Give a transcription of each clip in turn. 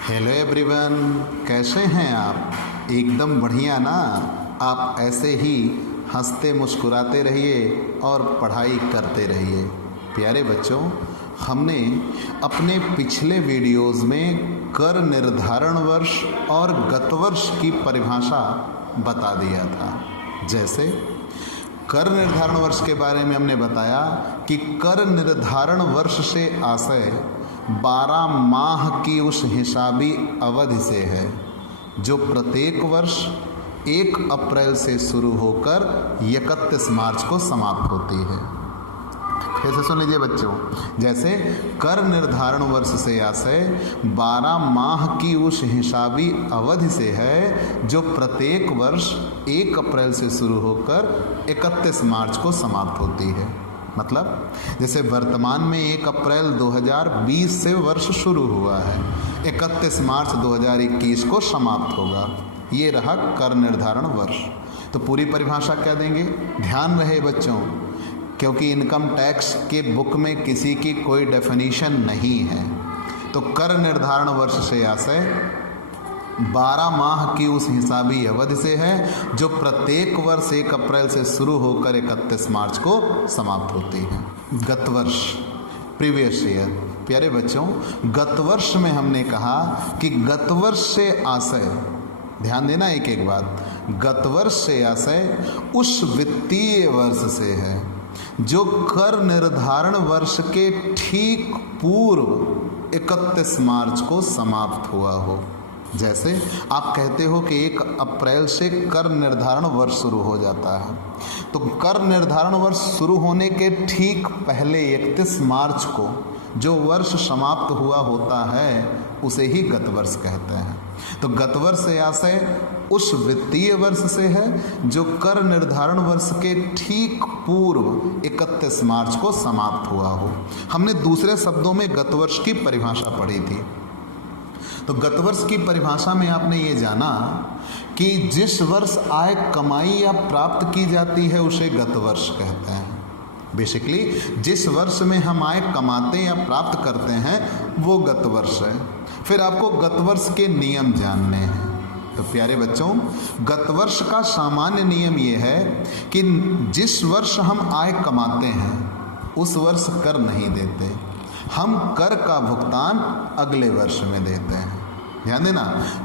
Hello everyone, कैसे हैं आप? एकदम बढ़िया ना। आप ऐसे ही हंसते मुस्कुराते रहिए और पढ़ाई करते रहिए। प्यारे बच्चों, हमने अपने पिछले वीडियोस में कर निर्धारण वर्ष और गत वर्ष की परिभाषा बता दिया था। जैसे कर निर्धारण वर्ष के बारे में हमने बताया कि कर निर्धारण वर्ष से आशय 12 माह की उस हिसाबी अवधि से है जो प्रत्येक वर्ष 1 अप्रैल से शुरू होकर 31 मार्च को समाप्त होती है। फिर से सुन लीजिए बच्चों, जैसे कर निर्धारण वर्ष से आशय 12 माह की उस हिसाबी अवधि से है जो प्रत्येक वर्ष 1 अप्रैल से शुरू होकर 31 मार्च को समाप्त होती है। मतलब जैसे वर्तमान में 1 अप्रैल 2020 से वर्ष शुरू हुआ है, 31 मार्च 2021 को समाप्त होगा। ये रहा कर निर्धारण वर्ष। तो पूरी परिभाषा क्या देंगे, ध्यान रहे बच्चों, क्योंकि इनकम टैक्स के बुक में किसी की कोई डेफिनेशन नहीं है। तो कर निर्धारण वर्ष से आशय 12 माह की उस हिसाबी अवधि से है जो प्रत्येक वर्ष 1 अप्रैल से शुरू होकर 31 मार्च को समाप्त होती है। गत वर्ष, प्रीवियस ईयर। प्यारे बच्चों, गत वर्ष में हमने कहा कि गत वर्ष से आशय, ध्यान देना एक एक बात, गत वर्ष से आशय उस वित्तीय वर्ष से है जो कर निर्धारण वर्ष के ठीक पूर्व 31 मार्च को समाप्त हुआ हो। जैसे आप कहते हो कि 1 अप्रैल से कर निर्धारण वर्ष शुरू हो जाता है, तो कर निर्धारण वर्ष शुरू होने के ठीक पहले 31 मार्च को जो वर्ष समाप्त हुआ होता है उसे ही गत वर्ष कहते हैं। तो गत वर्ष से आशय उस वित्तीय वर्ष से है जो कर निर्धारण वर्ष के ठीक पूर्व 31 मार्च को समाप्त हुआ हो। हमने दूसरे शब्दों में गत वर्ष की परिभाषा पढ़ी थी। तो गत वर्ष की परिभाषा में आपने ये जाना कि जिस वर्ष आय कमाई या प्राप्त की जाती है उसे गत वर्ष कहते हैं। बेसिकली जिस वर्ष में हम आय कमाते या प्राप्त करते हैं वो गत वर्ष है। फिर आपको गत वर्ष के नियम जानने हैं। तो प्यारे बच्चों, गत वर्ष का सामान्य नियम ये है कि जिस वर्ष हम आय कमाते हैं उस वर्ष कर नहीं देते, हम कर का भुगतान अगले वर्ष में देते हैं। ध्यान देना,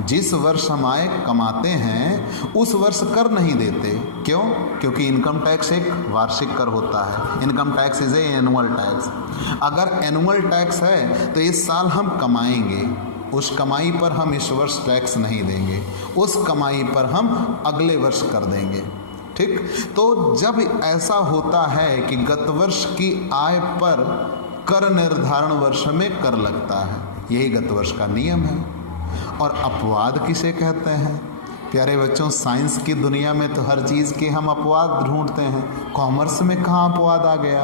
जिस वर्ष हम आय कमाते हैं उस वर्ष कर नहीं देते। क्यों? क्योंकि इनकम टैक्स एक वार्षिक कर होता है। Income tax is annual tax. अगर एनुअल टैक्स है तो इस साल हम कमाएंगे, उस कमाई पर हम इस वर्ष टैक्स नहीं देंगे, उस कमाई पर हम अगले वर्ष कर देंगे। ठीक? तो जब ऐसा होता है कि गत वर्ष की आय पर कर निर्धारण वर्ष में कर लगता है, यही गत वर्ष का नियम है। और अपवाद किसे कहते हैं? प्यारे बच्चों, साइंस की दुनिया में तो हर चीज़ के हम अपवाद ढूंढते हैं। कॉमर्स में कहाँ अपवाद आ गया?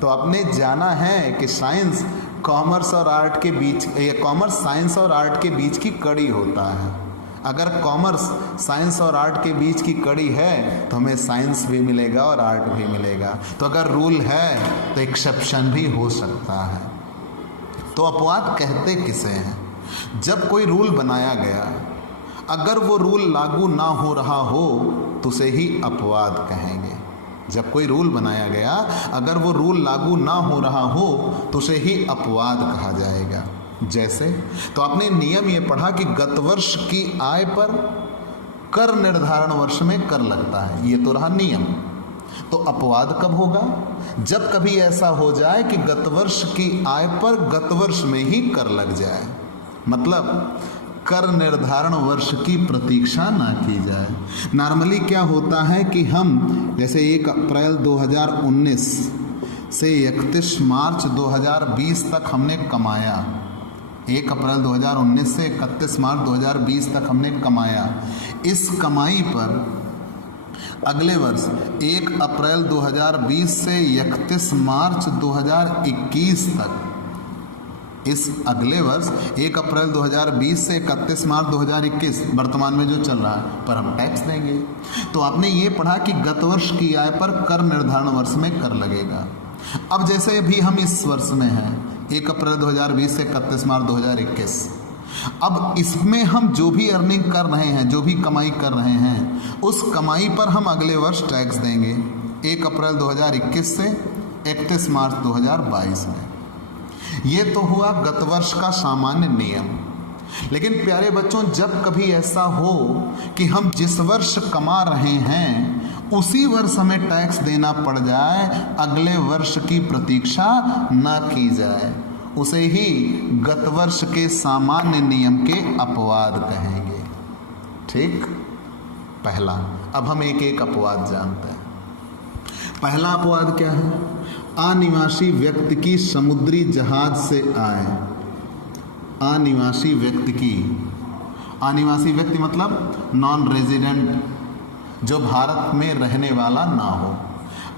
तो आपने जाना है कि साइंस कॉमर्स और आर्ट के बीच, ये कॉमर्स साइंस और आर्ट के बीच की कड़ी होता है। अगर कॉमर्स साइंस और आर्ट के बीच की कड़ी है तो हमें साइंस भी मिलेगा और आर्ट भी मिलेगा। तो अगर रूल है तो एक्सेप्शन भी हो सकता है। तो अपवाद कहते किसे हैं? जब कोई रूल बनाया गया, अगर वो रूल लागू ना हो रहा हो तो उसे ही अपवाद कहेंगे। जब कोई रूल बनाया गया, अगर वो रूल लागू ना हो रहा हो तो उसे ही अपवाद कहा जाएगा। जैसे, तो आपने नियम ये पढ़ा कि गत वर्ष की आय पर कर निर्धारण वर्ष में कर लगता है, ये तो रहा नियम। तो अपवाद कब होगा? जब कभी ऐसा हो जाए कि गत वर्ष की आय पर गत वर्ष में ही कर लग जाए, मतलब कर निर्धारण वर्ष की प्रतीक्षा ना की जाए। नॉर्मली क्या होता है कि हम जैसे 1 अप्रैल 2019 से 31 मार्च 2020 तक हमने कमाया, 1 अप्रैल 2019 से 31 मार्च 2020 तक हमने कमाया। इस कमाई पर अगले वर्ष 1 अप्रैल 2020 से 31 मार्च 2021 तक, इस अगले वर्ष 1 अप्रैल 2020 से 31 मार्च 2021 वर्तमान में जो चल रहा है पर हम टैक्स देंगे। तो आपने ये पढ़ा कि गत वर्ष की आय पर कर निर्धारण वर्ष में कर लगेगा। अब जैसे अभी हम इस वर्ष में हैं, 1 अप्रैल 2020 से 31 मार्च 2021, अब इसमें हम जो भी अर्निंग कर रहे हैं, जो भी कमाई कर रहे हैं, उस कमाई पर हम अगले वर्ष टैक्स देंगे 1 अप्रैल 2021 से 31 मार्च 2022 में। ये तो हुआ गत वर्ष का सामान्य नियम। लेकिन प्यारे बच्चों, जब कभी ऐसा हो कि हम जिस वर्ष कमा रहे हैं उसी वर्ष हमें टैक्स देना पड़ जाए, अगले वर्ष की प्रतीक्षा न की जाए, उसे ही गत वर्ष के सामान्य नियम के अपवाद कहेंगे। ठीक, पहला। अब हम एक एक अपवाद जानते हैं। पहला अपवाद क्या है? अनिवासी व्यक्ति की समुद्री जहाज से आय। अनिवासी व्यक्ति की, अनिवासी व्यक्ति मतलब नॉन रेजिडेंट, जो भारत में रहने वाला ना हो।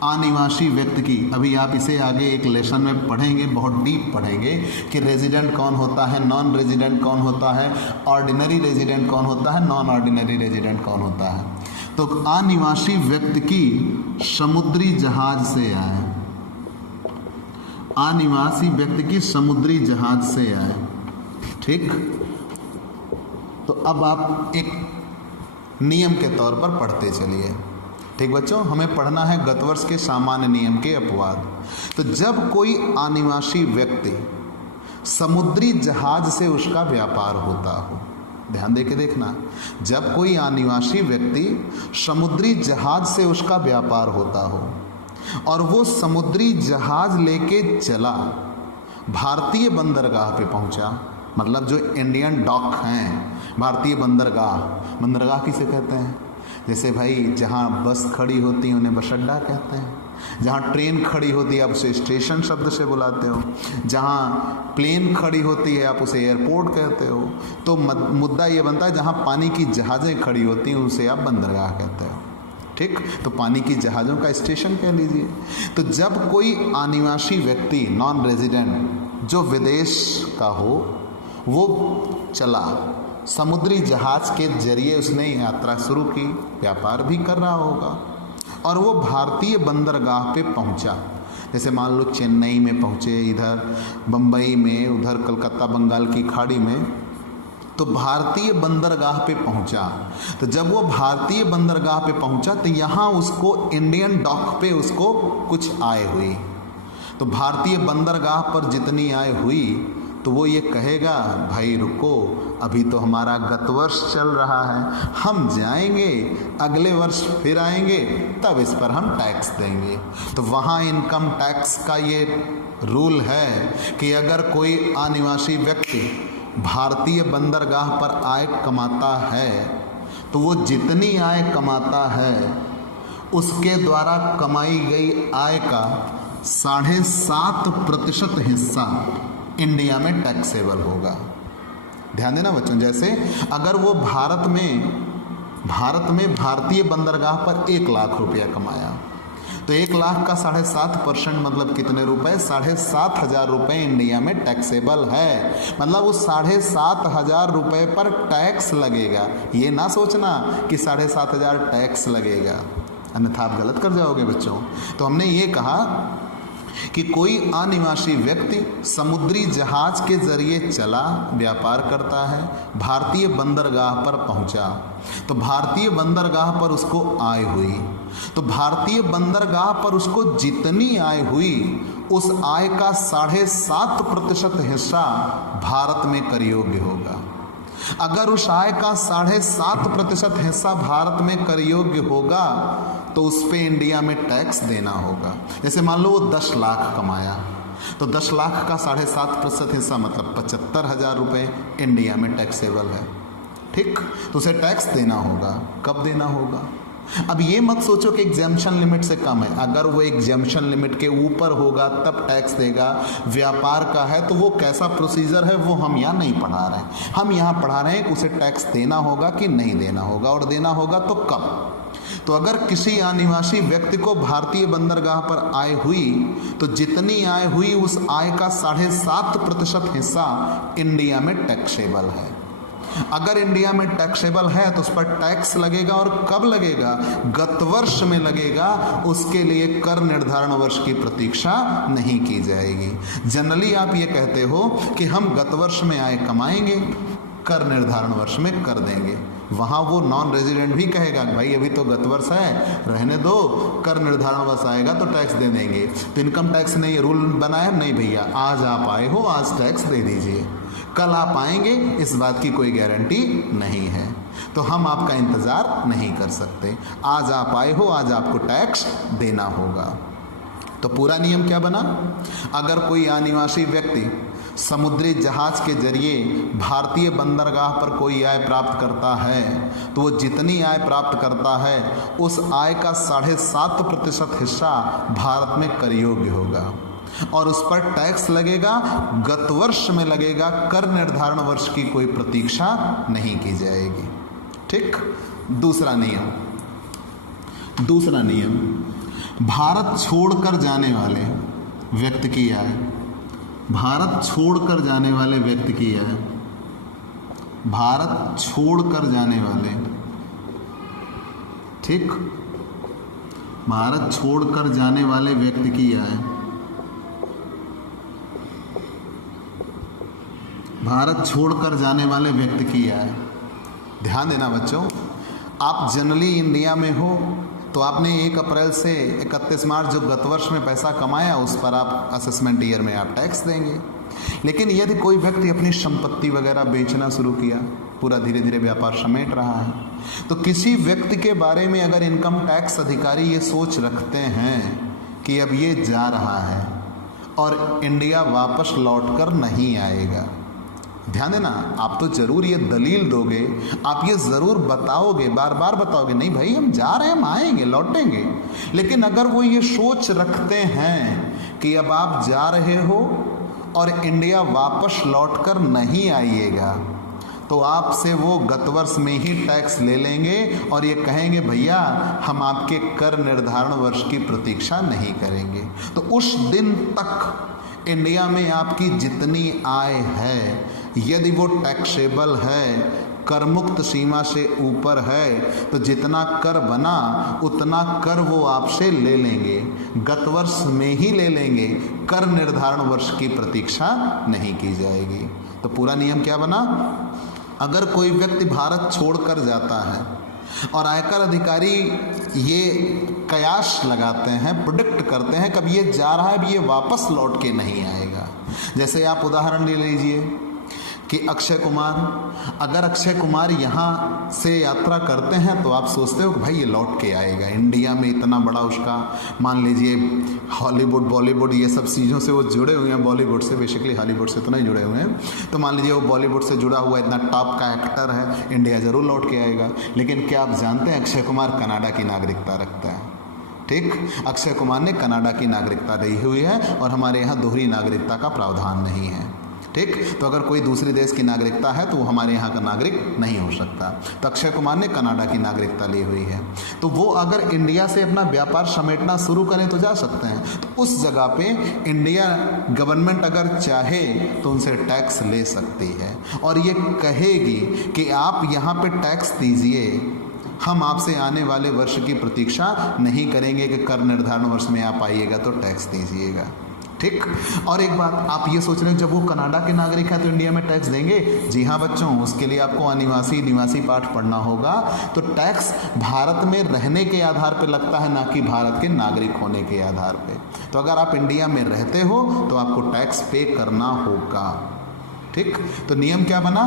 अनिवासी व्यक्ति की, अभी आप इसे आगे एक लेसन में पढ़ेंगे, बहुत डीप पढ़ेंगे कि रेजिडेंट कौन होता है, नॉन रेजिडेंट कौन होता है, ऑर्डिनरी रेजिडेंट कौन होता है, नॉन ऑर्डिनरी रेजिडेंट कौन होता है। तो अनिवासी व्यक्ति की समुद्री जहाज से आए, अनिवासी व्यक्ति की समुद्री जहाज से आए। ठीक, तो अब आप एक नियम के तौर पर पढ़ते चलिए। ठीक बच्चों, हमें पढ़ना है गत वर्ष के सामान्य नियम के अपवाद। तो जब कोई अनिवासी व्यक्ति समुद्री जहाज से उसका व्यापार होता हो, ध्यान दे के देखना, जब कोई अनिवासी व्यक्ति समुद्री जहाज से उसका व्यापार होता हो और वो समुद्री जहाज लेके चला, भारतीय बंदरगाह पे पहुंचा, मतलब जो इंडियन डॉक हैं, भारतीय बंदरगाह, बंदरगाह किसे कहते हैं? जैसे भाई जहाँ बस खड़ी होती है उन्हें बस अड्डा कहते हैं, जहाँ ट्रेन खड़ी होती है आप उसे स्टेशन शब्द से बुलाते हो, जहाँ प्लेन खड़ी होती है आप उसे एयरपोर्ट कहते हो। तो मुद्दा ये बनता है जहाँ पानी की जहाज़ें खड़ी होती हैं उसे आप बंदरगाह कहते हो। ठीक, तो पानी की जहाज़ों का स्टेशन कह लीजिए। तो जब कोई अनिवासी व्यक्ति नॉन रेजिडेंट जो विदेश का हो, वो चला, समुद्री जहाज के जरिए उसने यात्रा शुरू की, व्यापार भी कर रहा होगा, और वो भारतीय बंदरगाह पे पहुंचा। जैसे मान लो चेन्नई में पहुंचे, इधर बम्बई में, उधर कलकत्ता बंगाल की खाड़ी में, तो भारतीय बंदरगाह पे पहुंचा। तो जब वो भारतीय बंदरगाह पे पहुंचा तो यहाँ उसको इंडियन डॉक पे उसको कुछ आय हुई। तो भारतीय बंदरगाह पर जितनी आय हुई तो वो ये कहेगा, भाई रुको, अभी तो हमारा गत वर्ष चल रहा है, हम जाएंगे अगले वर्ष फिर आएंगे, तब इस पर हम टैक्स देंगे। तो वहाँ इनकम टैक्स का ये रूल है कि अगर कोई अनिवासी व्यक्ति भारतीय बंदरगाह पर आय कमाता है तो वो जितनी आय कमाता है उसके द्वारा कमाई गई आय का 7.5% हिस्सा इंडिया में टैक्सेबल होगा। ध्यान देना बच्चों, जैसे अगर वो भारत में भारतीय बंदरगाह पर 1 लाख रुपया कमाया तो 1 लाख का 7.5% मतलब कितने रुपए? 7,500 रुपये इंडिया में टैक्सेबल है। मतलब उस 7,500 रुपये पर टैक्स लगेगा। ये ना सोचना कि 7,500 टैक्स लगेगा, अन्यथा आप गलत कर जाओगे बच्चों। तो हमने ये कहा कि कोई अनिवासी व्यक्ति समुद्री जहाज के जरिए चला, व्यापार करता है, भारतीय बंदरगाह पर पहुंचा, तो भारतीय बंदरगाह पर उसको आय हुई। तो भारतीय बंदरगाह पर उसको जितनी आय हुई उस आय का 7.5% हिस्सा भारत में कर योग्य होगा। अगर उस आय का 7.5% हिस्सा भारत में कर योग्य होगा तो उस पे इंडिया में टैक्स देना होगा। जैसे मान लो वो 10 लाख कमाया तो 10 लाख का 7.5% हिस्सा मतलब 75,000 रुपये इंडिया में टैक्सेबल है। ठीक, तो उसे टैक्स देना होगा। कब देना होगा? अब ये मत सोचो कि एग्जाम्पशन लिमिट से कम है। अगर वो एग्जाम्पशन लिमिट के ऊपर होगा तब टैक्स देगा। व्यापार का है तो वो कैसा प्रोसीजर है वो हम यहाँ नहीं पढ़ा रहे हैं। हम यहाँ पढ़ा रहे हैं कि उसे टैक्स देना होगा कि नहीं देना होगा, और देना होगा तो कब। तो अगर किसी अनिवासी व्यक्ति को भारतीय बंदरगाह पर आय हुई तो जितनी आय हुई उस आय का 7.5% हिस्सा इंडिया में टैक्सेबल है। अगर इंडिया में टैक्सेबल है तो उस पर टैक्स लगेगा, और कब लगेगा? गत वर्ष में लगेगा। उसके लिए कर निर्धारण वर्ष की प्रतीक्षा नहीं की जाएगी। जनरली आप ये कहते हो कि हम गत वर्ष में आय कमाएंगे, कर निर्धारण वर्ष में कर देंगे। वहाँ वो नॉन रेजिडेंट भी कहेगा भाई अभी तो गत वर्ष है, रहने दो, कर निर्धारण वर्ष आएगा तो टैक्स दे देंगे। तो इनकम टैक्स ने ये रूल बनाया नहीं भैया, आज आप आए हो आज टैक्स दे दीजिए, कल आप आएंगे इस बात की कोई गारंटी नहीं है, तो हम आपका इंतज़ार नहीं कर सकते। आज आप आए हो, आज आपको टैक्स देना होगा। तो पूरा नियम क्या बना? अगर कोई अनिवासी व्यक्ति समुद्री जहाज के जरिए भारतीय बंदरगाह पर कोई आय प्राप्त करता है तो वो जितनी आय प्राप्त करता है उस आय का 7.5% हिस्सा भारत में कर योग्य होगा और उस पर टैक्स लगेगा, गत वर्ष में लगेगा। कर निर्धारण वर्ष की कोई प्रतीक्षा नहीं की जाएगी। ठीक। दूसरा नियम, भारत छोड़कर जाने वाले व्यक्ति की आय, भारत छोड़कर जाने वाले व्यक्ति की आय, भारत छोड़कर जाने वाले, ठीक, भारत छोड़कर जाने वाले व्यक्ति की आय, भारत छोड़कर जाने वाले व्यक्ति की आय। ध्यान देना बच्चों, आप जनरली इंडिया में हो तो आपने 1 अप्रैल से 31 मार्च जो गत वर्ष में पैसा कमाया उस पर आप असेसमेंट ईयर में आप टैक्स देंगे। लेकिन यदि कोई व्यक्ति अपनी संपत्ति वगैरह बेचना शुरू किया, पूरा धीरे धीरे व्यापार समेट रहा है, तो किसी व्यक्ति के बारे में अगर इनकम टैक्स अधिकारी ये सोच रखते हैं कि अब ये जा रहा है और इंडिया वापस लौट कर नहीं आएगा, ध्यान देना, आप तो जरूर ये दलील दोगे, आप ये ज़रूर बताओगे, बार बार बताओगे, नहीं भाई हम जा रहे हैं, हम आएंगे, लौटेंगे। लेकिन अगर वो ये सोच रखते हैं कि अब आप जा रहे हो और इंडिया वापस लौटकर नहीं आइएगा, तो आपसे वो गत वर्ष में ही टैक्स ले लेंगे और ये कहेंगे भैया हम आपके कर निर्धारण वर्ष की प्रतीक्षा नहीं करेंगे। तो उस दिन तक इंडिया में आपकी जितनी आय है, यदि वो टैक्सेबल है, कर मुक्त सीमा से ऊपर है, तो जितना कर बना उतना कर वो आपसे ले लेंगे, गत वर्ष में ही ले लेंगे, कर निर्धारण वर्ष की प्रतीक्षा नहीं की जाएगी। तो पूरा नियम क्या बना? अगर कोई व्यक्ति भारत छोड़कर जाता है और आयकर अधिकारी ये कयास लगाते हैं, प्रोडिक्ट करते हैं कब ये जा रहा है, अब ये वापस लौट के नहीं आएगा। जैसे आप उदाहरण ले लीजिए कि अक्षय कुमार, अगर अक्षय कुमार यहाँ से यात्रा करते हैं तो आप सोचते हो कि भाई ये लौट के आएगा, इंडिया में इतना बड़ा उसका, मान लीजिए हॉलीवुड बॉलीवुड ये सब चीज़ों से वो जुड़े हुए हैं, बॉलीवुड से, बेसिकली हॉलीवुड से तो नहीं जुड़े हुए हैं, तो मान लीजिए वो बॉलीवुड से जुड़ा हुआ इतना टॉप का एक्टर है, इंडिया ज़रूर लौट के आएगा। लेकिन क्या आप जानते हैं अक्षय कुमार कनाडा की नागरिकता रखता है। ठीक, अक्षय कुमार ने कनाडा की नागरिकता ली हुई है और हमारे यहाँ दोहरी नागरिकता का प्रावधान नहीं है। ठीक, तो अगर कोई दूसरे देश की नागरिकता है तो वो हमारे यहाँ का नागरिक नहीं हो सकता। तो अक्षय कुमार ने कनाडा की नागरिकता ली हुई है, तो वो अगर इंडिया से अपना व्यापार समेटना शुरू करें तो जा सकते हैं। तो उस जगह पे इंडिया गवर्नमेंट अगर चाहे तो उनसे टैक्स ले सकती है और ये कहेगी कि आप यहाँ पे टैक्स दीजिए, हम आपसे आने वाले वर्ष की प्रतीक्षा नहीं करेंगे कि कर निर्धारण वर्ष में आप आइएगा तो टैक्स दीजिएगा। ठीक, और एक बात आप ये सोच रहे हैं जब वो कनाडा के नागरिक हैं तो इंडिया में टैक्स देंगे? जी हाँ बच्चों, उसके लिए आपको अनिवासी निवासी पाठ पढ़ना होगा। तो टैक्स भारत में रहने के आधार पर लगता है, ना कि भारत के नागरिक होने के आधार पे। तो अगर आप इंडिया में रहते हो तो आपको टैक्स पे करना होगा। ठीक, तो नियम क्या बना?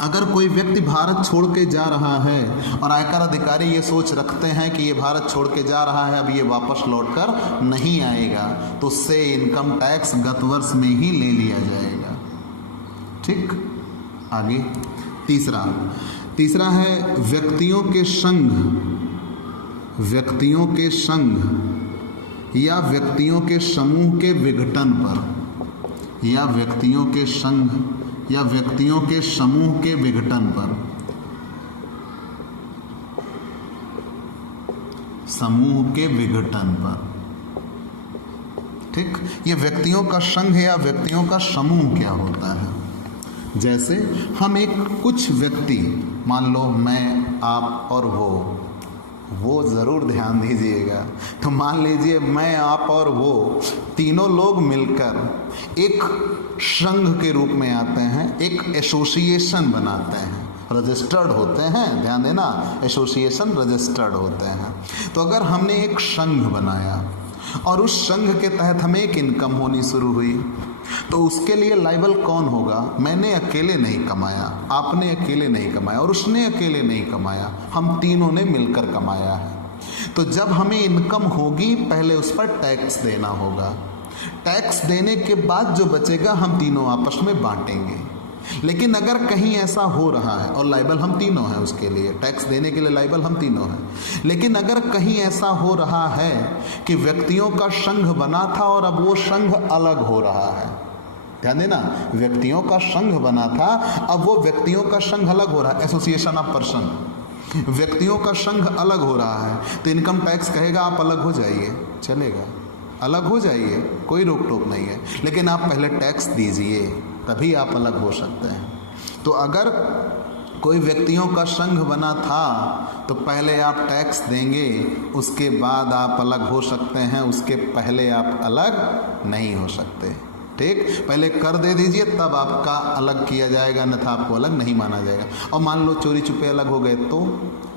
अगर कोई व्यक्ति भारत छोड़ के जा रहा है और आयकर अधिकारी ये सोच रखते हैं कि ये भारत छोड़ के जा रहा है, अब ये वापस लौटकर नहीं आएगा, तो उससे इनकम टैक्स गत वर्ष में ही ले लिया जाएगा। ठीक, आगे तीसरा है व्यक्तियों के संघ, व्यक्तियों के संघ या व्यक्तियों के समूह के विघटन पर, या व्यक्तियों के संघ या व्यक्तियों के समूह के विघटन पर, समूह के विघटन पर। ठीक, ये व्यक्तियों का संघ या व्यक्तियों का समूह क्या होता है? जैसे हम एक कुछ व्यक्ति, मान लो मैं, आप और वो, वो ज़रूर ध्यान दीजिएगा। तो मान लीजिए मैं, आप और वो तीनों लोग मिलकर एक संघ के रूप में आते हैं, एक एसोसिएशन बनाते हैं, रजिस्टर्ड होते हैं, ध्यान देना, एसोसिएशन रजिस्टर्ड होते हैं। तो अगर हमने एक संघ बनाया और उस संघ के तहत हमें एक इनकम होनी शुरू हुई, तो उसके लिए लायबल कौन होगा? मैंने अकेले नहीं कमाया, आपने अकेले नहीं कमाया और उसने अकेले नहीं कमाया, हम तीनों ने मिलकर कमाया है। तो जब हमें इनकम होगी पहले उस पर टैक्स देना होगा। टैक्स देने के बाद जो बचेगा हम तीनों आपस में बांटेंगे। लेकिन अगर कहीं ऐसा हो रहा है, और लायबल हम तीनों हैं उसके लिए, टैक्स देने के लिए लायबल हम तीनों हैं, लेकिन अगर कहीं ऐसा हो रहा है कि व्यक्तियों का संघ बना था और अब वो संघ अलग हो रहा है, ध्यान देना, व्यक्तियों का संघ बना था, अब वो व्यक्तियों का संघ अलग हो रहा है, एसोसिएशन ऑफ पर्सन, व्यक्तियों का संघ अलग हो रहा है, तो इनकम टैक्स कहेगा आप अलग हो जाइए, चलेगा, अलग हो जाइए, कोई रोक टोक नहीं है, लेकिन आप पहले टैक्स दीजिए तभी आप अलग हो सकते हैं। तो अगर कोई व्यक्तियों का संघ बना था तो पहले आप टैक्स देंगे, उसके बाद आप अलग हो सकते हैं, उसके पहले आप अलग नहीं हो सकते। ठीक, पहले कर दे दीजिए तब आपका अलग किया जाएगा, अन्यथा आपको अलग नहीं माना जाएगा। और मान लो चोरी छुपे अलग हो गए तो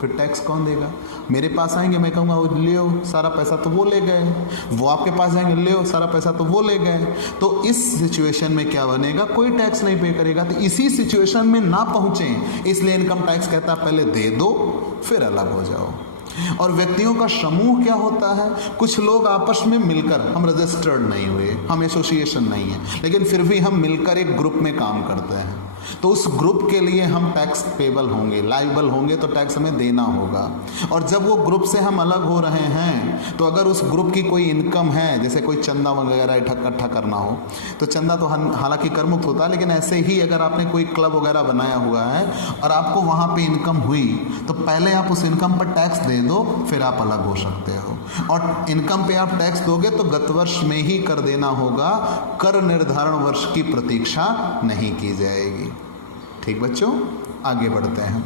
फिर टैक्स कौन देगा? मेरे पास आएंगे, मैं कहूँगा वो ले आओ सारा पैसा, तो वो ले गए, वो आपके पास आएंगे, ले आओ सारा पैसा, तो वो ले गए। तो इस सिचुएशन में क्या बनेगा? कोई टैक्स नहीं पे करेगा। तो इसी सिचुएशन में ना पहुँचें, इसलिए इनकम टैक्स कहता है पहले दे दो फिर अलग हो जाओ। और व्यक्तियों का समूह क्या होता है? कुछ लोग आपस में मिलकर, हम रजिस्टर्ड नहीं हुए, हम एसोसिएशन नहीं है, लेकिन फिर भी हम मिलकर एक ग्रुप में काम करते हैं, तो उस ग्रुप के लिए हम टैक्स पेबल होंगे, लायबल होंगे, तो टैक्स हमें देना होगा। और जब वो ग्रुप से हम अलग हो रहे हैं तो अगर उस ग्रुप की कोई इनकम है, जैसे कोई चंदा वगैरह इकट्ठा करना हो, तो चंदा तो हालांकि कर मुक्त होता है, लेकिन ऐसे ही अगर आपने कोई क्लब वगैरह बनाया हुआ है और आपको वहाँ पे इनकम हुई, तो पहले आप उस इनकम पर टैक्स दे दो, फिर आप अलग हो सकते हो। और इनकम पे आप टैक्स दोगे तो गत वर्ष में ही कर देना होगा, कर निर्धारण वर्ष की प्रतीक्षा नहीं की जाएगी। ठीक बच्चों, आगे बढ़ते हैं।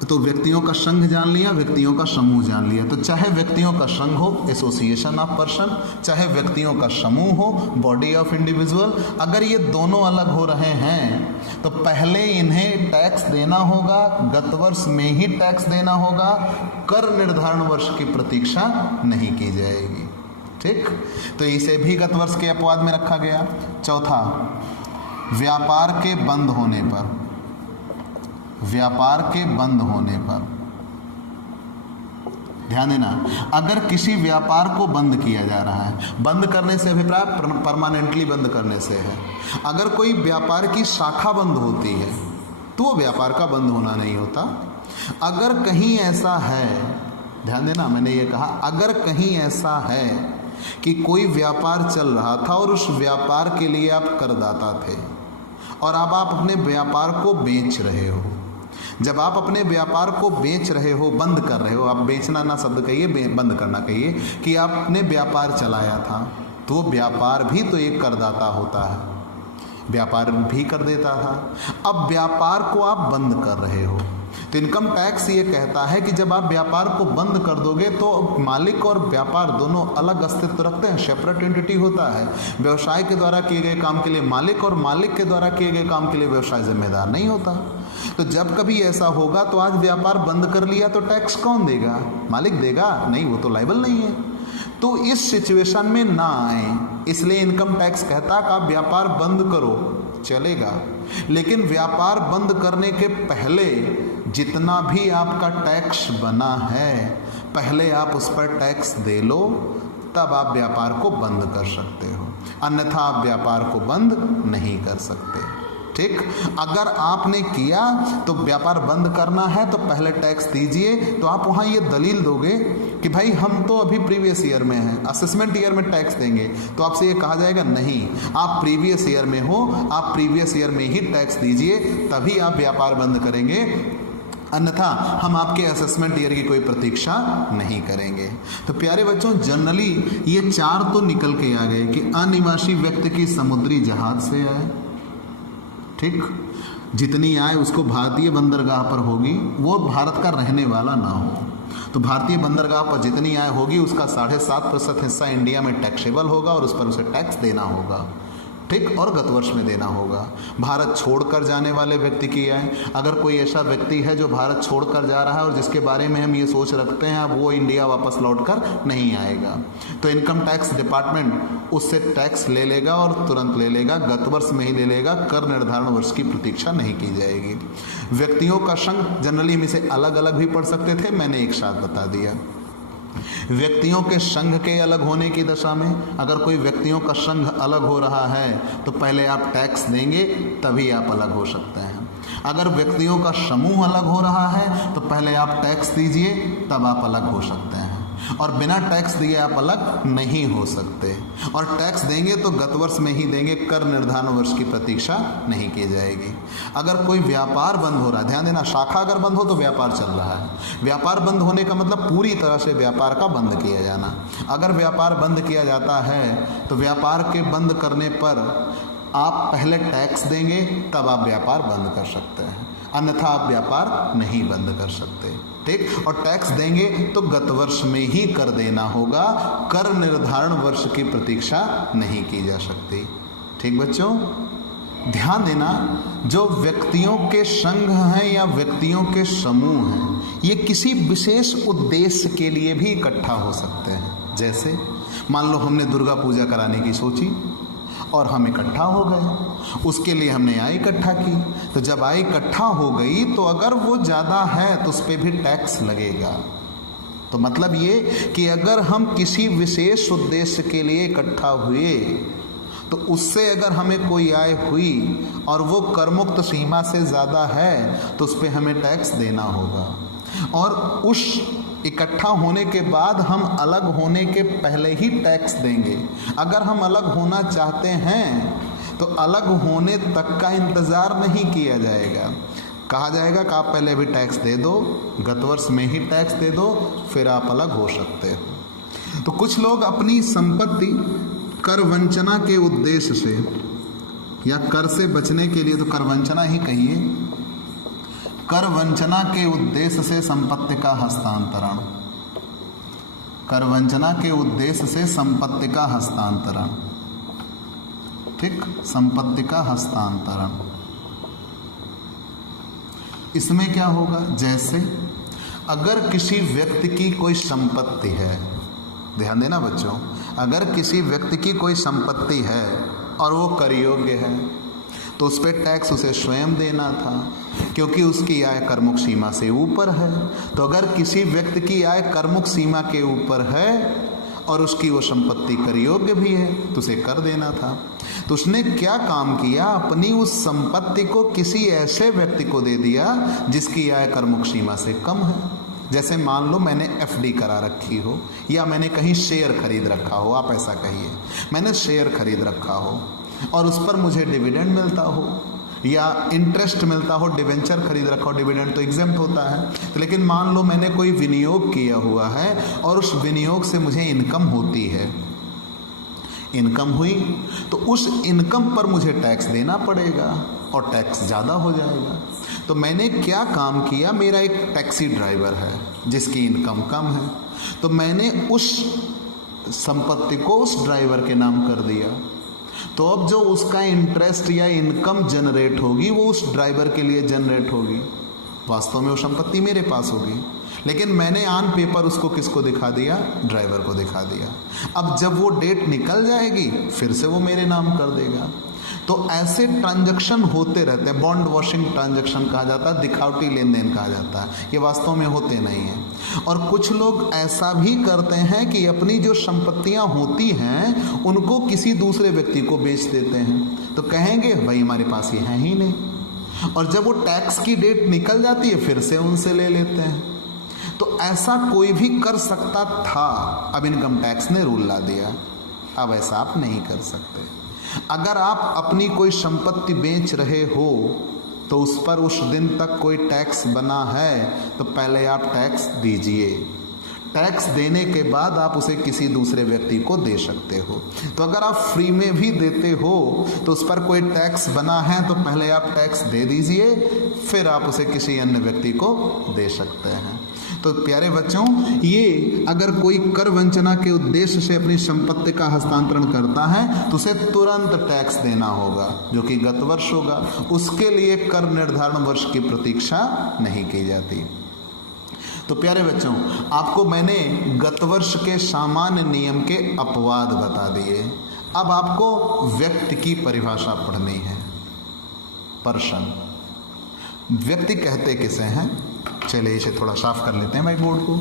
तो व्यक्तियों का संघ जान लिया, व्यक्तियों का समूह जान लिया। तो चाहे व्यक्तियों का संघ हो, एसोसिएशन ऑफ पर्सन, चाहे व्यक्तियों का समूह हो, बॉडी ऑफ इंडिविजुअल, अगर ये दोनों अलग हो रहे हैं तो पहले इन्हें टैक्स देना होगा, गत वर्ष में ही टैक्स देना होगा, कर निर्धारण वर्ष की प्रतीक्षा नहीं की जाएगी। ठीक, तो इसे भी गत वर्ष के अपवाद में रखा गया। चौथा, व्यापार के बंद होने पर, व्यापार के बंद होने पर ध्यान देना, अगर किसी व्यापार को बंद किया जा रहा है, बंद करने से अभिप्राय परमानेंटली बंद करने से है। अगर कोई व्यापार की शाखा बंद होती है तो वो व्यापार का बंद होना नहीं होता। अगर कहीं ऐसा है, ध्यान देना, मैंने ये कहा अगर कहीं ऐसा है कि कोई व्यापार चल रहा था और उस व्यापार के लिए आप करदाता थे और अब आप अपने व्यापार को बेच रहे हो, जब आप अपने व्यापार को बेच रहे हो, बंद कर रहे हो, आप बेचना ना शब्द कहिए, बंद करना कहिए, कि आपने व्यापार चलाया था, तो वो व्यापार भी तो एक करदाता होता है, व्यापार भी कर देता था। अब व्यापार को आप बंद कर रहे हो, तो इनकम टैक्स ये कहता है कि जब आप व्यापार को बंद कर दोगे तो मालिक और व्यापार दोनों अलग अस्तित्व रखते हैं, सेपरेट एंटिटी होता है। व्यवसाय के द्वारा किए गए काम के लिए मालिक और मालिक के द्वारा किए गए काम के लिए व्यवसाय जिम्मेदार नहीं होता। तो जब कभी ऐसा होगा तो आज व्यापार बंद कर लिया तो टैक्स कौन देगा? मालिक देगा? नहीं, वो तो लायबल नहीं है। तो इस सिचुएशन में ना आए, इसलिए इनकम टैक्स कहता है कि आप व्यापार बंद करो, चलेगा, लेकिन व्यापार बंद करने के पहले जितना भी आपका टैक्स बना है पहले आप उस पर टैक्स दे लो, तब आप व्यापार को बंद कर सकते हो, अन्यथा आप व्यापार को बंद नहीं कर सकते। ठीक, अगर आपने किया तो व्यापार बंद करना है तो पहले टैक्स दीजिए, तो आप वहाँ ये दलील दोगे कि भाई हम तो अभी प्रीवियस ईयर में हैं, असेसमेंट ईयर में टैक्स देंगे, तो आपसे ये कहा जाएगा नहीं, आप प्रीवियस ईयर में हो, आप प्रीवियस ईयर में ही टैक्स दीजिए, तभी आप व्यापार बंद करेंगे, अन्यथा हम आपके असेसमेंट ईयर की कोई प्रतीक्षा नहीं करेंगे। तो प्यारे बच्चों, जनरली ये चार तो निकल के आ गए कि अनिवासी व्यक्ति की समुद्री जहाज से आए, ठीक, जितनी आय उसको भारतीय बंदरगाह पर होगी, वो भारत का रहने वाला ना हो। तो भारतीय बंदरगाह पर जितनी आय होगी उसका 7.5% हिस्सा इंडिया में टैक्सेबल होगा और उस पर उसे टैक्स देना होगा, ठीक, और गत वर्ष में देना होगा। भारत छोड़कर जाने वाले व्यक्ति की आय, अगर कोई ऐसा व्यक्ति है जो भारत छोड़कर जा रहा है और जिसके बारे में हम ये सोच रखते हैं अब वो इंडिया वापस लौटकर नहीं आएगा, तो इनकम टैक्स डिपार्टमेंट उससे टैक्स ले लेगा और तुरंत ले लेगा, गत वर्ष में ही ले लेगा। कर निर्धारण वर्ष की प्रतीक्षा नहीं की जाएगी। व्यक्तियों का संघ, जनरली हम इसे अलग अलग भी पढ़ सकते थे, मैंने एक साथ बता दिया। व्यक्तियों के संघ के अलग होने की दशा में अगर कोई व्यक्तियों का संघ अलग हो रहा है तो पहले आप टैक्स देंगे तभी आप अलग हो सकते हैं। अगर व्यक्तियों का समूह अलग हो रहा है तो पहले आप टैक्स दीजिए तब आप अलग हो सकते हैं, और बिना टैक्स दिए आप अलग नहीं हो सकते। और टैक्स देंगे तो गत वर्ष में ही देंगे, कर निर्धारण वर्ष की प्रतीक्षा नहीं की जाएगी। अगर कोई व्यापार बंद हो रहा है, ध्यान देना, शाखा अगर बंद हो तो व्यापार चल रहा है। व्यापार बंद होने का मतलब पूरी तरह से व्यापार का बंद किया जाना। अगर व्यापार बंद किया जाता है तो व्यापार के बंद करने पर आप पहले टैक्स देंगे तब आप व्यापार बंद कर सकते हैं, अन्यथा आप व्यापार नहीं बंद कर सकते, ठीक। और टैक्स देंगे तो गत वर्ष में ही कर देना होगा, कर निर्धारण वर्ष की प्रतीक्षा नहीं की जा सकती, ठीक बच्चों। ध्यान देना, जो व्यक्तियों के संघ हैं या व्यक्तियों के समूह हैं, ये किसी विशेष उद्देश्य के लिए भी इकट्ठा हो सकते हैं। जैसे मान लो हमने दुर्गा पूजा कराने की सोची और हम इकट्ठा हो गए, उसके लिए हमने आय इकट्ठा की, तो जब आय इकट्ठा हो गई तो अगर वो ज़्यादा है तो उस पर भी टैक्स लगेगा। तो मतलब ये कि अगर हम किसी विशेष उद्देश्य के लिए इकट्ठा हुए तो उससे अगर हमें कोई आय हुई और वो करमुक्त सीमा से ज़्यादा है तो उस पर हमें टैक्स देना होगा। और उस इकट्ठा होने के बाद हम अलग होने के पहले ही टैक्स देंगे। अगर हम अलग होना चाहते हैं तो अलग होने तक का इंतज़ार नहीं किया जाएगा, कहा जाएगा कि आप पहले भी टैक्स दे दो, गत वर्ष में ही टैक्स दे दो, फिर आप अलग हो सकते हो। तो कुछ लोग अपनी संपत्ति कर वंचना के उद्देश्य से या कर से बचने के लिए, तो कर वंचना ही कहिए, कर वंचना के उद्देश्य से संपत्ति का हस्तांतरण, कर वंचना के उद्देश्य से संपत्ति का हस्तांतरण, ठीक, संपत्ति का हस्तांतरण। इसमें क्या होगा, जैसे अगर किसी व्यक्ति की कोई संपत्ति है, ध्यान देना बच्चों, अगर किसी व्यक्ति की कोई संपत्ति है और वो कर योग्य है तो उस पर टैक्स उसे स्वयं देना था क्योंकि उसकी आय करमुक्त सीमा से ऊपर है। तो अगर किसी व्यक्ति की आय करमुक्त सीमा के ऊपर है और उसकी वो संपत्ति कर योग्य भी है तो उसे कर देना था। तो उसने क्या काम किया, अपनी उस संपत्ति को किसी ऐसे व्यक्ति को दे दिया जिसकी आय करमुक्त सीमा से कम है। जैसे मान लो मैंने एफडी करा रखी हो या मैंने कहीं शेयर खरीद रखा हो, आप ऐसा कहिए मैंने शेयर खरीद रखा हो और उस पर मुझे डिविडेंड मिलता हो या इंटरेस्ट मिलता हो, डिवेंचर खरीद रखा हो, डिविडेंड तो एग्जेम्प्ट होता है। तो लेकिन मान लो मैंने कोई विनियोग किया हुआ है और उस विनियोग से मुझे इनकम होती है, इनकम हुई तो उस इनकम पर मुझे टैक्स देना पड़ेगा और टैक्स ज़्यादा हो जाएगा। तो मैंने क्या काम किया, मेरा एक टैक्सी ड्राइवर है जिसकी इनकम कम है, तो मैंने उस संपत्ति को उस ड्राइवर के नाम कर दिया। तो अब जो उसका इंटरेस्ट या इनकम जनरेट होगी वो उस ड्राइवर के लिए जनरेट होगी, वास्तव में वो संपत्ति मेरे पास होगी, लेकिन मैंने ऑन पेपर उसको किसको दिखा दिया, ड्राइवर को दिखा दिया। अब जब वो डेट निकल जाएगी फिर से वो मेरे नाम कर देगा। तो ऐसे ट्रांजैक्शन होते रहते हैं, बॉन्ड वॉशिंग ट्रांजैक्शन कहा जाता है, दिखावटी लेन देन कहा जाता है, ये वास्तव में होते नहीं हैं। और कुछ लोग ऐसा भी करते हैं कि अपनी जो संपत्तियां होती हैं उनको किसी दूसरे व्यक्ति को बेच देते हैं, तो कहेंगे भाई हमारे पास ये है ही नहीं, और जब वो टैक्स की डेट निकल जाती है फिर से उनसे ले लेते हैं। तो ऐसा कोई भी कर सकता था, अब इनकम टैक्स ने रूल ला दिया, अब ऐसा आप नहीं कर सकते। अगर आप अपनी कोई संपत्ति बेच रहे हो तो उस पर उस दिन तक कोई टैक्स बना है तो पहले आप टैक्स दीजिए, टैक्स देने के बाद आप उसे किसी दूसरे व्यक्ति को दे सकते हो। तो अगर आप फ्री में भी देते हो तो उस पर कोई टैक्स बना है तो पहले आप टैक्स दे दीजिए, फिर आप उसे किसी अन्य व्यक्ति को दे सकते हैं। तो प्यारे बच्चों, ये अगर कोई कर वंचना के उद्देश्य से अपनी संपत्ति का हस्तांतरण करता है तो उसे तुरंत टैक्स देना होगा, जो कि गत वर्ष होगा। उसके लिए कर निर्धारण वर्ष की प्रतीक्षा नहीं की जाती। तो प्यारे बच्चों, आपको मैंने गत वर्ष के सामान्य नियम के अपवाद बता दिए। अब आपको व्यक्ति की परिभाषा पढ़नी है। पर्सन, व्यक्ति कहते किसे हैं? चलिए इसे थोड़ा साफ कर लेते हैं भाई बोर्ड को।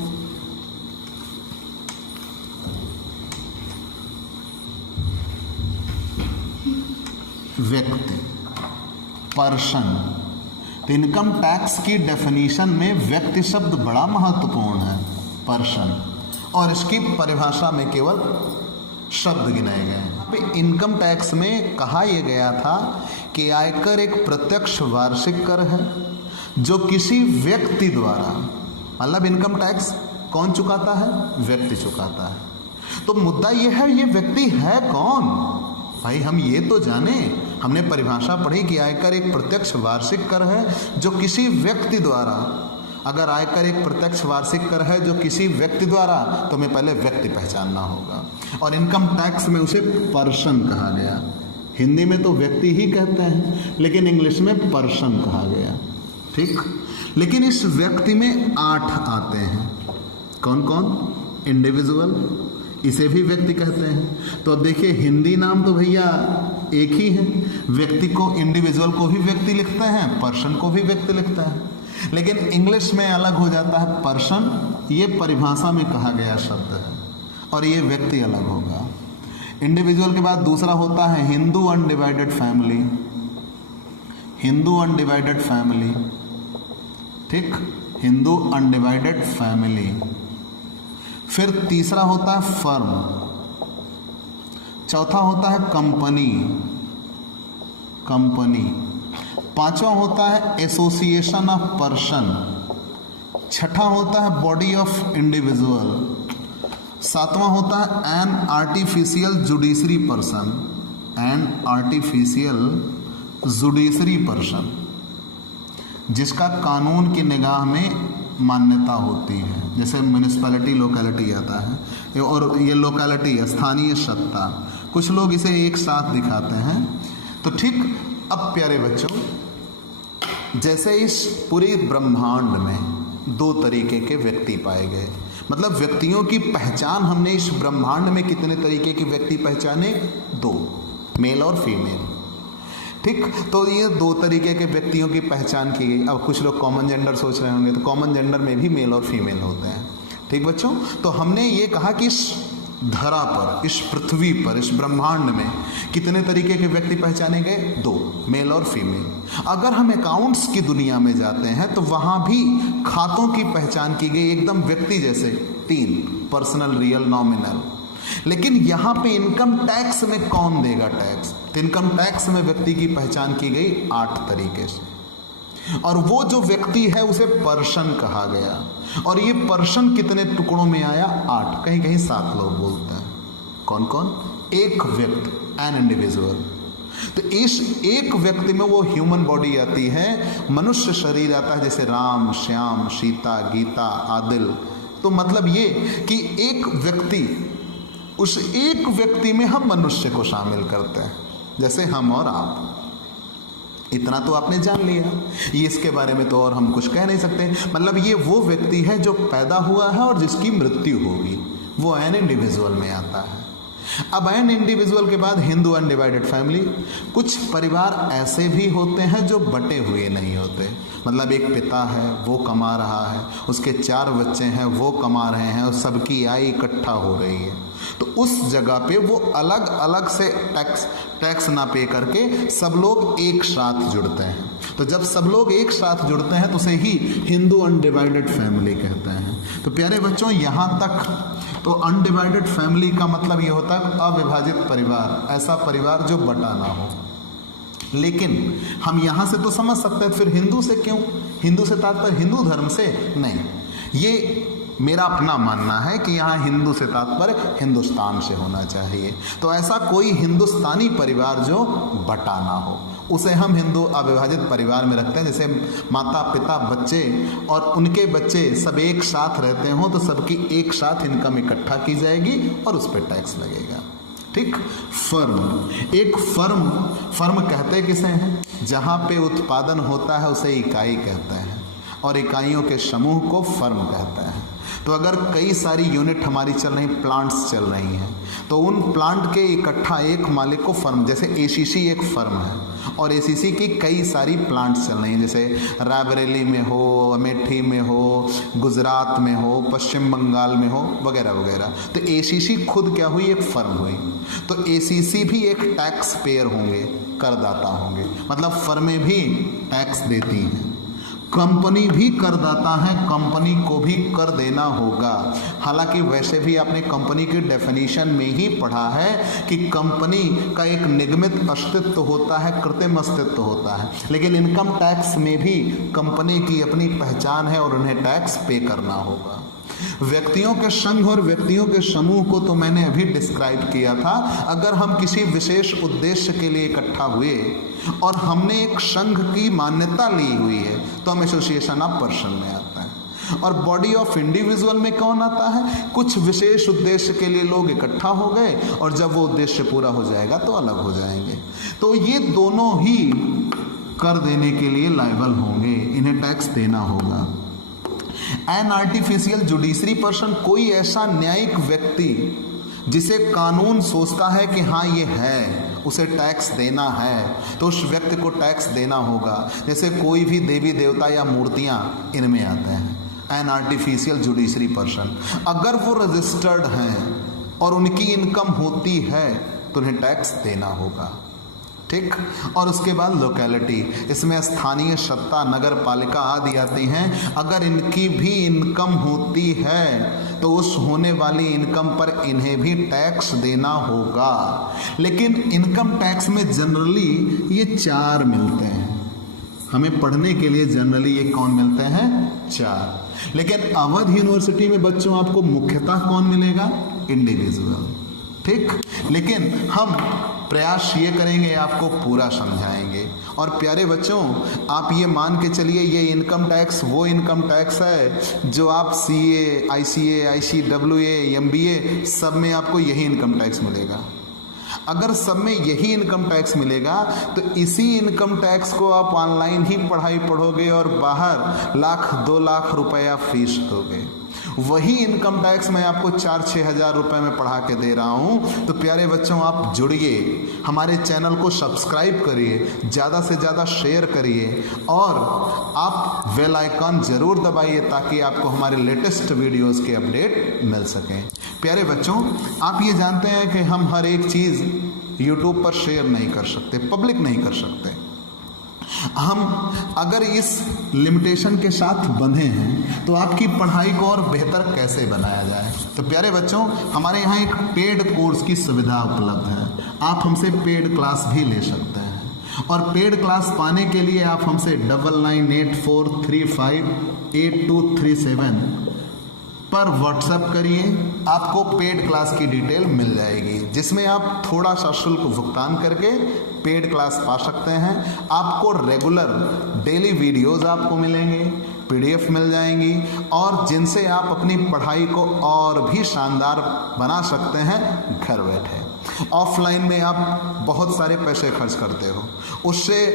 व्यक्ति, पर्सन। तो इनकम टैक्स की डेफिनेशन में व्यक्ति शब्द बड़ा महत्वपूर्ण है, पर्सन, और इसकी परिभाषा में केवल शब्द गिनाए गए हैं। इनकम टैक्स में कहा यह गया था कि आयकर एक प्रत्यक्ष वार्षिक कर है जो किसी व्यक्ति द्वारा, मतलब इनकम टैक्स कौन चुकाता है? व्यक्ति चुकाता है। तो मुद्दा यह है, ये व्यक्ति है कौन? भाई हम ये तो जाने, हमने परिभाषा पढ़ी कि आयकर एक प्रत्यक्ष वार्षिक कर है जो किसी व्यक्ति द्वारा। अगर आयकर एक प्रत्यक्ष वार्षिक कर है जो किसी व्यक्ति द्वारा, तो हमें पहले व्यक्ति पहचानना होगा, और इनकम टैक्स में उसे पर्सन कहा गया। हिंदी में तो व्यक्ति ही कहते हैं, लेकिन इंग्लिश में पर्सन कहा गया, ठीक। लेकिन इस व्यक्ति में 8 आते हैं। कौन कौन? इंडिविजुअल, इसे भी व्यक्ति कहते हैं। तो अब देखिए, हिंदी नाम तो भैया एक ही है, व्यक्ति को, इंडिविजुअल को भी व्यक्ति लिखते हैं, पर्सन को भी व्यक्ति लिखते हैं, लेकिन इंग्लिश में अलग हो जाता है। पर्सन ये परिभाषा में कहा गया शब्द है और ये व्यक्ति अलग होगा। इंडिविजुअल के बाद दूसरा होता है Hindu undivided family, Hindu undivided family, ठीक, हिंदू अनडिवाइडेड फैमिली। फिर तीसरा होता है फर्म, चौथा होता है कंपनी, कंपनी, पांचवा होता है एसोसिएशन ऑफ पर्सन, छठा होता है बॉडी ऑफ इंडिविजुअल, सातवां होता है an artificial judiciary person, an artificial judiciary person, जिसका कानून की निगाह में मान्यता होती है। जैसे म्यूनिसिपैलिटी, लोकेलिटी आता है, और ये लोकेलिटी स्थानीय सत्ता, कुछ लोग इसे एक साथ दिखाते हैं। तो ठीक, अब प्यारे बच्चों, जैसे इस पूरे ब्रह्मांड में 2 तरीके के व्यक्ति पाए गए, मतलब व्यक्तियों की पहचान हमने इस ब्रह्मांड में कितने तरीके के व्यक्ति पहचाने? 2, मेल और फीमेल, ठीक। तो ये 2 तरीके के व्यक्तियों की पहचान की गई। अब कुछ लोग कॉमन जेंडर सोच रहे होंगे, तो कॉमन जेंडर में भी मेल और फीमेल होते हैं, ठीक बच्चों। तो हमने ये कहा कि इस धरा पर, इस पृथ्वी पर, इस ब्रह्मांड में कितने तरीके के व्यक्ति पहचाने गए? 2, मेल और फीमेल। अगर हम अकाउंट्स की दुनिया में जाते हैं तो वहां भी खातों की पहचान की गई, एकदम व्यक्ति जैसे, 3, पर्सनल, रियल, नॉमिनल। लेकिन यहाँ पे इनकम टैक्स में कौन देगा टैक्स? तो इनकम टैक्स में व्यक्ति की पहचान की गई 8 तरीके से, और वो जो व्यक्ति है उसे पर्सन कहा गया। और ये पर्सन कितने टुकड़ों में आया? 8, कहीं कहीं 7 लोग बोलते हैं। कौन कौन? एक व्यक्ति, एन इंडिविजुअल। तो इस एक व्यक्ति में वो ह्यूमन बॉडी आती है, मनुष्य शरीर आता है, जैसे राम, श्याम, सीता, गीता, आदिल। तो मतलब ये कि एक व्यक्ति, उस एक व्यक्ति में हम मनुष्य को शामिल करते हैं, जैसे हम और आप। इतना तो आपने जान लिया, ये इसके बारे में तो और हम कुछ कह नहीं सकते। मतलब ये वो व्यक्ति है जो पैदा हुआ है और जिसकी मृत्यु होगी, वो एन इंडिविजुअल में आता है। अब एन इंडिविजुअल के बाद हिंदू अनडिवाइडेड फैमिली। कुछ परिवार ऐसे भी होते हैं जो बटे हुए नहीं होते, मतलब एक पिता है वो कमा रहा है, उसके 4 बच्चे हैं वो कमा रहे हैं, और सबकी आय इकट्ठा हो रही है। तो उस जगह पे वो अलग अलग से टैक्स ना पे करके सब लोग एक साथ जुड़ते हैं। तो जब सब लोग एक साथ जुड़ते हैं तो उसे ही हिंदू अनडिवाइडेड फैमिली कहते हैं। तो प्यारे बच्चों, यहाँ तक तो अनडिवाइडेड फैमिली का मतलब ये होता है अविभाजित परिवार, ऐसा परिवार जो बटा ना हो। लेकिन हम यहाँ से तो समझ सकते हैं, फिर हिंदू से क्यों? हिंदू से तात्पर्य हिंदू धर्म से नहीं, ये मेरा अपना मानना है कि यहाँ हिंदू से तात्पर्य हिंदुस्तान से होना चाहिए। तो ऐसा कोई हिंदुस्तानी परिवार जो बटा ना हो, उसे हम हिंदू अविभाजित परिवार में रखते हैं। जैसे माता पिता बच्चे और उनके बच्चे सब एक साथ रहते हों तो सबकी एक साथ इनकम इकट्ठा की जाएगी और उस पर टैक्स लगेगा। ठीक। फर्म, एक फर्म कहते किसे हैं? जहाँ पे उत्पादन होता है उसे इकाई कहते हैं और इकाइयों के समूह को फर्म कहते हैं। तो अगर कई सारी यूनिट हमारी चल रही, प्लांट्स चल रही हैं, तो उन प्लांट के इकट्ठा एक मालिक को फर्म, जैसे एसीसी एक फर्म है और एसीसी की कई सारी प्लांट्स चल रही हैं, जैसे रायबरेली में हो, अमेठी में हो, गुजरात में हो, पश्चिम बंगाल में हो, वगैरह वगैरह। तो एसीसी खुद क्या हुई? एक फर्म हुई। तो एसीसी भी एक टैक्स पेयर होंगे, करदाता होंगे, मतलब फर्में भी टैक्स देती हैं। कंपनी भी करदाता है, कंपनी को भी कर देना होगा। हालांकि वैसे भी आपने कंपनी की डेफिनेशन में ही पढ़ा है कि कंपनी का एक निगमित अस्तित्व होता है, कृत्रिम अस्तित्व होता है, लेकिन इनकम टैक्स में भी कंपनी की अपनी पहचान है और उन्हें टैक्स पे करना होगा। व्यक्तियों के संघ और व्यक्तियों के समूह को तो मैंने अभी डिस्क्राइब किया था। अगर हम किसी विशेष उद्देश्य के लिए इकट्ठा हुए और हमने एक संघ की मान्यता ली हुई है तो हम एसोसिएशन ऑफ पर्सन में आता है। और बॉडी ऑफ इंडिविजुअल में कौन आता है? कुछ विशेष उद्देश्य के लिए लोग इकट्ठा हो गए और जब वो उद्देश्य पूरा हो जाएगा तो अलग हो जाएंगे। तो ये दोनों ही कर देने के लिए लायबल होंगे, इन्हें टैक्स देना होगा। एन आर्टिफिशियल जुडिशरी पर्सन, कोई ऐसा न्यायिक व्यक्ति जिसे कानून सोचता है कि हाँ ये है, उसे टैक्स देना है, तो उस व्यक्ति को टैक्स देना होगा। जैसे कोई भी देवी देवता या मूर्तियाँ इनमें आते हैं। एन आर्टिफिशियल जुडिशरी पर्सन, अगर वो रजिस्टर्ड हैं और उनकी इनकम होती है तो उन्हें टैक्स देना होगा। ठीक। और उसके बाद लोकेलिटी, इसमें स्थानीय सत्ता, नगर पालिका आदि आती हैं। अगर इनकी भी इनकम होती है तो उस होने वाली इनकम पर इन्हें भी टैक्स देना होगा। लेकिन इनकम टैक्स में जनरली ये 4 मिलते हैं। हमें पढ़ने के लिए जनरली ये कौन मिलते हैं? 4। लेकिन अवध यूनिवर्सिटी में बच्चों आपको मुख्यतः कौन मिलेगा? इंडिविजुअल। ठीक। लेकिन हम प्रयास ये करेंगे, आपको पूरा समझाएंगे। और प्यारे बच्चों, आप ये मान के चलिए ये इनकम टैक्स वो इनकम टैक्स है जो आप CA, ICA, ICWA, MBA सब में आपको यही इनकम टैक्स मिलेगा। अगर सब में यही इनकम टैक्स मिलेगा तो इसी इनकम टैक्स को आप ऑनलाइन ही पढ़ाई पढ़ोगे और बाहर लाख 2 लाख रुपया फीस दोगे। वही इनकम टैक्स मैं आपको 4-6 हज़ार रुपये में पढ़ा के दे रहा हूँ। तो प्यारे बच्चों, आप जुड़िए, हमारे चैनल को सब्सक्राइब करिए, ज़्यादा से ज़्यादा शेयर करिए और आप बेल आइकन ज़रूर दबाइए ताकि आपको हमारे लेटेस्ट वीडियोज़ के अपडेट मिल सकें। प्यारे बच्चों, आप ये जानते हैं कि हम हर एक चीज़ यूट्यूब पर शेयर नहीं कर सकते, पब्लिक नहीं कर सकते। हम अगर इस लिमिटेशन के साथ बंधे हैं तो आपकी पढ़ाई को और बेहतर कैसे बनाया जाए। तो प्यारे बच्चों, हमारे यहाँ एक पेड कोर्स की सुविधा उपलब्ध है। आप हमसे पेड क्लास भी ले सकते हैं और पेड क्लास पाने के लिए आप हमसे 9984358237 पर व्हाट्सएप करिए। आपको पेड क्लास की डिटेल मिल जाएगी जिसमें आप थोड़ा सा शुल्क भुगतान करके पेड क्लास पा सकते हैं। आपको रेगुलर डेली वीडियोस आपको मिलेंगे, PDF मिल जाएंगी और जिनसे आप अपनी पढ़ाई को और भी शानदार बना सकते हैं घर बैठे। ऑफलाइन में आप बहुत सारे पैसे खर्च करते हो, उससे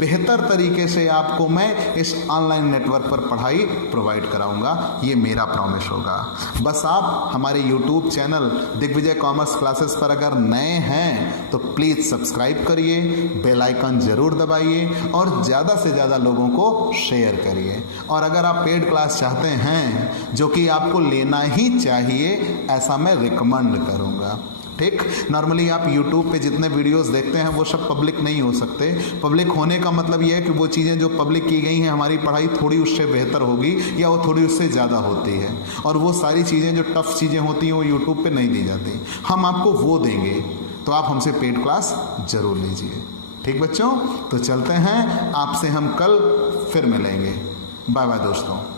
बेहतर तरीके से आपको मैं इस ऑनलाइन नेटवर्क पर पढ़ाई प्रोवाइड कराऊंगा, ये मेरा प्रॉमिस होगा। बस आप हमारे YouTube channel Digvijay commerce classes पर अगर नए हैं तो प्लीज़ सब्सक्राइब करिए, बेल आइकन ज़रूर दबाइए और ज़्यादा से ज़्यादा लोगों को शेयर करिए। और अगर आप पेड क्लास चाहते हैं जो कि आपको लेना ही चाहिए, ऐसा मैं रिकमेंड करूँगा। ठीक। नॉर्मली आप YouTube पे जितने वीडियोस देखते हैं वो सब पब्लिक नहीं हो सकते। पब्लिक होने का मतलब ये है कि वो चीज़ें जो पब्लिक की गई हैं हमारी पढ़ाई थोड़ी उससे बेहतर होगी या वो थोड़ी उससे ज़्यादा होती है, और वो सारी चीज़ें जो टफ चीज़ें होती हैं वो YouTube पे नहीं दी जाती। हम आपको वो देंगे, तो आप हमसे पेड क्लास ज़रूर लीजिए। ठीक बच्चों, तो चलते हैं, आपसे हम कल फिर मिलेंगे। बाय बाय दोस्तों।